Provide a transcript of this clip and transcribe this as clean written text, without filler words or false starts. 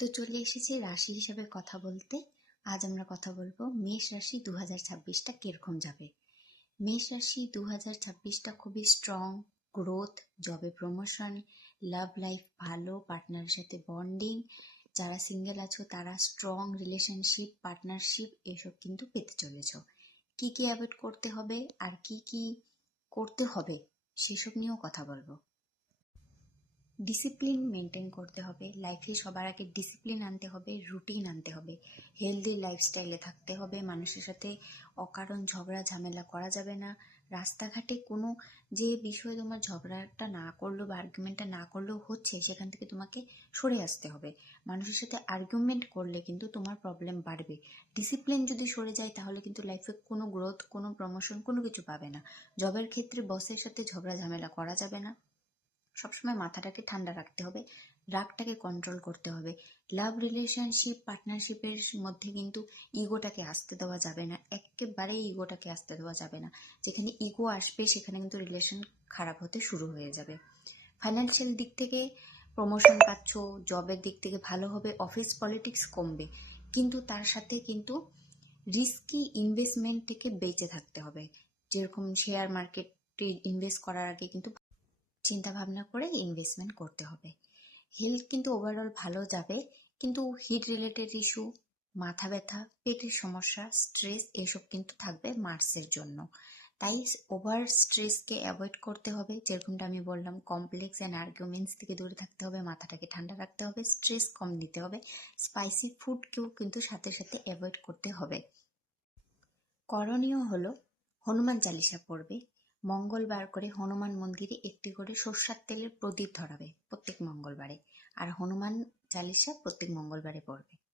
তো চলে এসেছি রাশি হিসাবে কথা বলতে। আজ আমরা কথা বলবো মেষ রাশি 2026টা কিরকম যাবে। মেষ রাশি 2026টা খুবই স্ট্রং, গ্রোথ, জবে প্রমোশন, লাভ লাইফ ভালো, পার্টনারের সাথে বন্ডিং, যারা সিঙ্গেল আছো তারা স্ট্রং রিলেশনশিপ, পার্টনারশিপ এসব কিন্তু পেতে চলেছ। কি কি অ্যাভয়েড করতে হবে আর কি কি করতে হবে সেসব নিয়েও কথা বলবো। ডিসিপ্লিন মেনটেন করতে হবে, লাইফে সবার আগে ডিসিপ্লিন আনতে হবে, রুটিন আনতে হবে, হেলদি লাইফস্টাইলে থাকতে হবে, মানুষের সাথে অকারণ ঝগড়া ঝামেলা করা যাবে না। রাস্তাঘাটে কোনো যে বিষয়ে তোমার ঝগড়াটা না করলেও বা আর্গুমেন্টটা না করলেও হচ্ছে সেখান থেকে তোমাকে সরে আসতে হবে। মানুষের সাথে আর্গুমেন্ট করলে কিন্তু তোমার প্রবলেম বাড়বে। ডিসিপ্লিন যদি সরে যায় তাহলে কিন্তু লাইফে কোনো গ্রোথ, কোনো প্রমোশন, কোনো কিছু পাবে না। জবের ক্ষেত্রে বসের সাথে ঝগড়া ঝামেলা করা যাবে না। সবসময় মাথাটাকে ঠান্ডা রাখতে হবে, রাগটাকে কন্ট্রোল করতে হবে। লাভ রিলেশনশিপ, পার্টনারশিপের মধ্যে কিন্তু ইগোটাকে আসতে দেওয়া যাবে না, একেবারেই ইগোটাকে আসতে দেওয়া যাবে না। যেখানে ইগো আসবে সেখানে কিন্তু রিলেশন খারাপ হতে শুরু হয়ে যাবে। ফাইন্যান্সিয়াল দিক থেকে প্রমোশন পাচ্ছ, জবের দিক থেকে ভালো হবে, অফিস পলিটিক্স কমবে, কিন্তু তার সাথে কিন্তু রিস্কি ইনভেস্টমেন্ট থেকে বেঁচে থাকতে হবে। যেরকম শেয়ার মার্কেটে ইনভেস্ট করার আগে কিন্তু চিন্তা ভাবনা করে ইনভেস্টমেন্ট করতে হবে। হেলথ কিন্তু ওভারঅল ভালো যাবে, কিন্তু হিট রিলেটেড ইস্যু, মাথা ব্যথা, পেটের সমস্যা, স্ট্রেস এসব কিন্তু থাকবে মার্চের জন্য। তাই ওভার স্ট্রেসকে অ্যাভয়েড করতে হবে। যেরকমটা আমি বললাম, কমপ্লেক্স অ্যান্ড আর্গুমেন্টস থেকে দূরে থাকতে হবে, মাথাটাকে ঠান্ডা রাখতে হবে, স্ট্রেস কম নিতে হবে, স্পাইসি ফুডকেও কিন্তু সাথে সাথে অ্যাভয়েড করতে হবে। করণীয় হলো হনুমান চালিসা পড়বে, মঙ্গলবার করে হনুমান মন্দিরে একটি করে সরষের তেলের প্রদীপ ধরাবে প্রত্যেক মঙ্গলবারে, আর হনুমান চালিসা প্রত্যেক মঙ্গলবারে পড়বে।